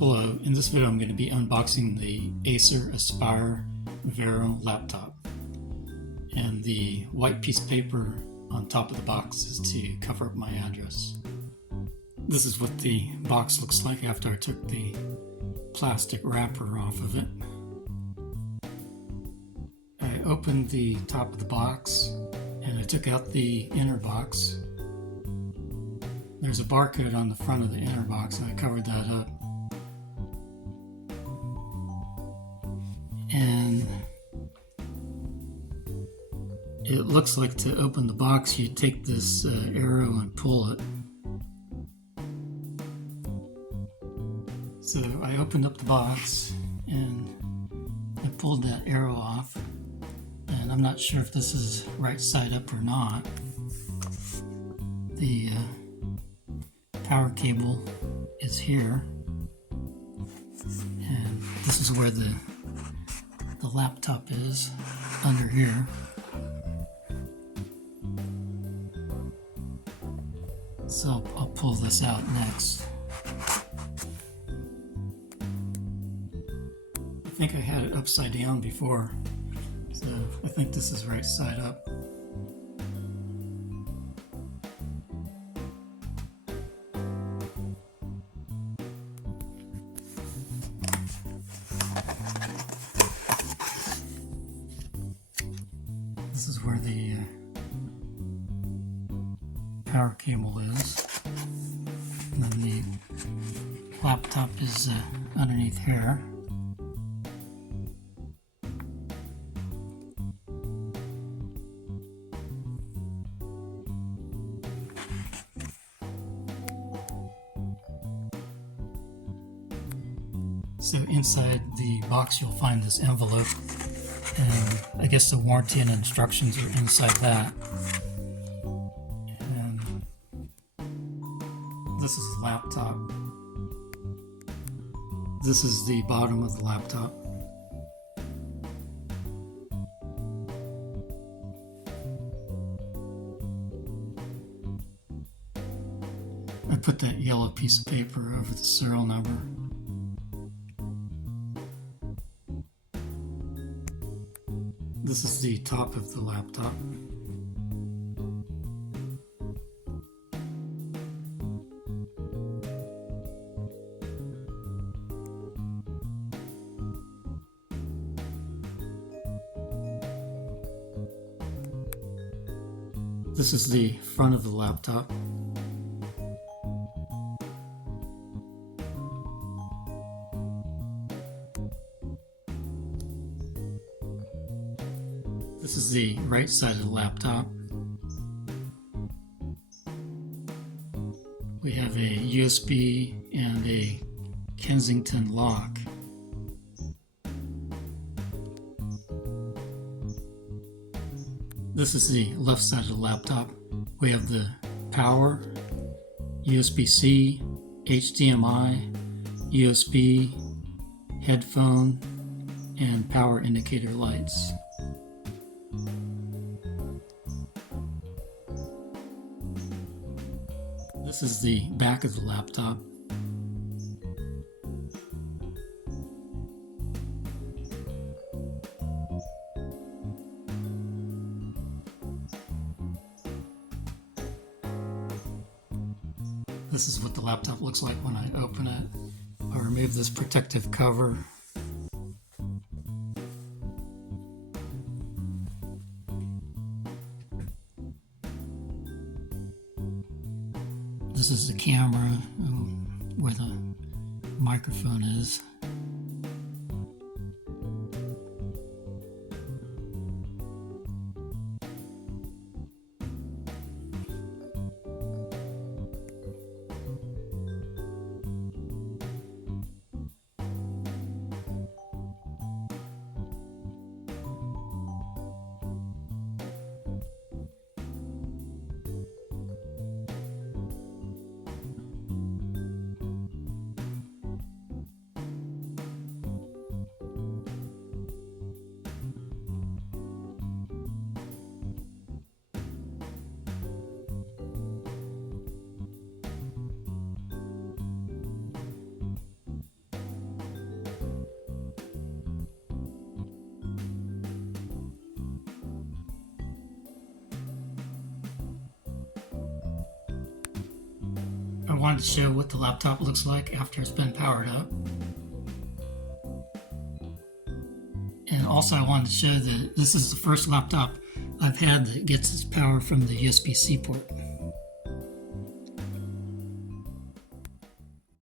Hello, in this video I'm going to be unboxing the Acer Aspire Vero laptop. And the white piece of paper on top of the box is to cover up my address. This is what the box looks like after I took the plastic wrapper off of it. I opened the top of the box and I took out the inner box. There's a barcode on the front of the inner box and I covered that up. And it looks like to open the box you take this arrow and pull it. So I opened up the box and I pulled that arrow off, and I'm not sure if this is right side up or not. The power cable is here, and this is where the laptop is, under here. So I'll pull this out next. I think I had it upside down before, so I think this is right side up. This is where the power cable is, and then the laptop is underneath here. So inside the box you'll find this envelope, and I guess the warranty and instructions are inside that. And this is the laptop. This is the bottom of the laptop. I put that yellow piece of paper over the serial number. This is the top of the laptop. This is the front of the laptop. This is the right side of the laptop. We have a USB and a Kensington lock. This is the left side of the laptop. We have the power, USB-C, HDMI, USB, headphone, and power indicator lights. This is the back of the laptop. This is what the laptop looks like when I open it. I'll remove this protective cover. This is the camera, where the microphone is. wanted to show what the laptop looks like after it's been powered up. And also I wanted to show that this is the first laptop I've had that gets its power from the USB-C port.